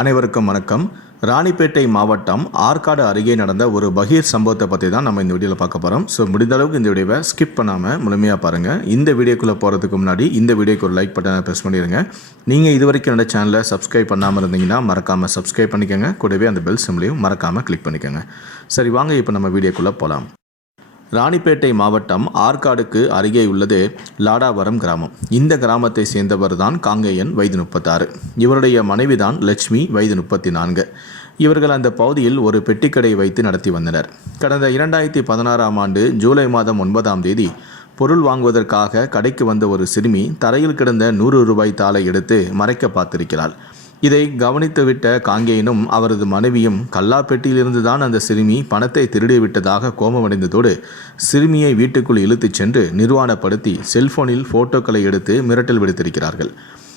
அனைவருக்கும் வணக்கம். ராணிப்பேட்டை மாவட்டம் ஆற்காடு அருகே நடந்த ஒரு பகீர் சம்பவத்தை பற்றி தான் நம்ம இந்த வீடியோவில் பார்க்க போகிறோம் ஸோ முடிந்த அளவுக்கு இந்த வீடியோவை ஸ்கிப் பண்ணாமல் முழுமையாக பாருங்கள் இந்த வீடியோக்குள்ளே போகிறதுக்கு முன்னாடி இந்த வீடியோக்கு ஒரு லைக் பட்டனை ப்ரெஸ் பண்ணிடுங்க. நீங்கள் இது வரைக்கும் என்னோட சேனலை சப்ஸ்கிரைப் பண்ணாமல் இருந்தீங்கன்னா மறக்காமல் சப்ஸ்கிரைப் பண்ணிக்கோங்க. கூடவே அந்த பெல் சிம்லையும் மறக்காமல் கிளிக் பண்ணிக்கோங்க. சரி வாங்க இப்போ நம்ம வீடியோக்குள்ளே போகலாம் ராணிப்பேட்டை மாவட்டம் ஆற்காடுக்கு அருகே உள்ளது லாடாவரம் கிராமம். இந்த கிராமத்தை சேர்ந்தவர் தான் காங்கேயன் வயது முப்பத்தாறு. இவருடைய மனைவிதான் லட்சுமி வயது முப்பத்தி நான்கு இவர்கள் அந்த பகுதியில் ஒரு பெட்டிக்கடை வைத்து நடத்தி வந்தனர். கடந்த இரண்டாயிரத்தி பதினாறாம் ஆண்டு ஜூலை மாதம் ஒன்பதாம் தேதி பொருள் வாங்குவதற்காக கடைக்கு வந்த ஒரு சிறுமி தரையில் கிடந்த நூறு ரூபாய் தாளை எடுத்து மறைக்க பார்த்திருக்கிறாள். இதை கவனித்துவிட்ட காங்கேயனும் அவரது மனைவியும் கல்லாப்பெட்டியிலிருந்து தான் அந்த சிறுமி பணத்தை திருடிவிட்டதாக கோபமடைந்ததோடு சிறுமியை வீட்டுக்குள் இழுத்துச் சென்று நிர்வாணப்படுத்தி செல்போனில் போட்டோக்களை எடுத்து மிரட்டல் விடுத்திருக்கிறார்கள்.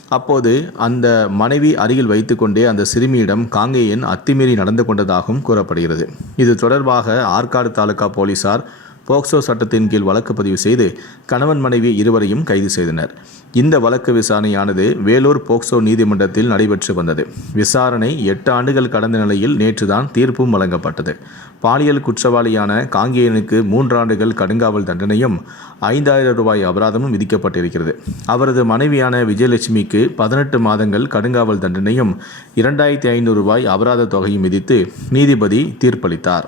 அப்போது அந்த மனைவி அருகில் வைத்துக்கொண்டே அந்த சிறுமியிடம் காங்கேயன் அத்துமீறி நடந்து கொண்டதாகவும் கூறப்படுகிறது. இது தொடர்பாக ஆற்காடு தாலுகா போலீசார் போக்சோ சட்டத்தின் கீழ் வழக்கு பதிவு செய்து கணவன் மனைவி இருவரையும் கைது செய்தனர். இந்த வழக்கு விசாரணையானது வேலூர் போக்சோ நீதிமன்றத்தில் நடைபெற்று வந்தது. விசாரணை எட்டு ஆண்டுகள் கடந்த நிலையில் நேற்றுதான் தீர்ப்பும் வழங்கப்பட்டது. பாலியல் குற்றவாளியான காங்கேயனுக்கு மூன்றாண்டுகள் கடுங்காவல் தண்டனையும் ஐந்தாயிரம் ரூபாய் அபராதமும் விதிக்கப்பட்டிருக்கிறது. அவரது மனைவியான விஜயலட்சுமிக்கு பதினெட்டு மாதங்கள் கடுங்காவல் தண்டனையும் இரண்டாயிரத்தி ஐநூறு ரூபாய் அபராத தொகையும் விதித்து நீதிபதி தீர்ப்பளித்தார்.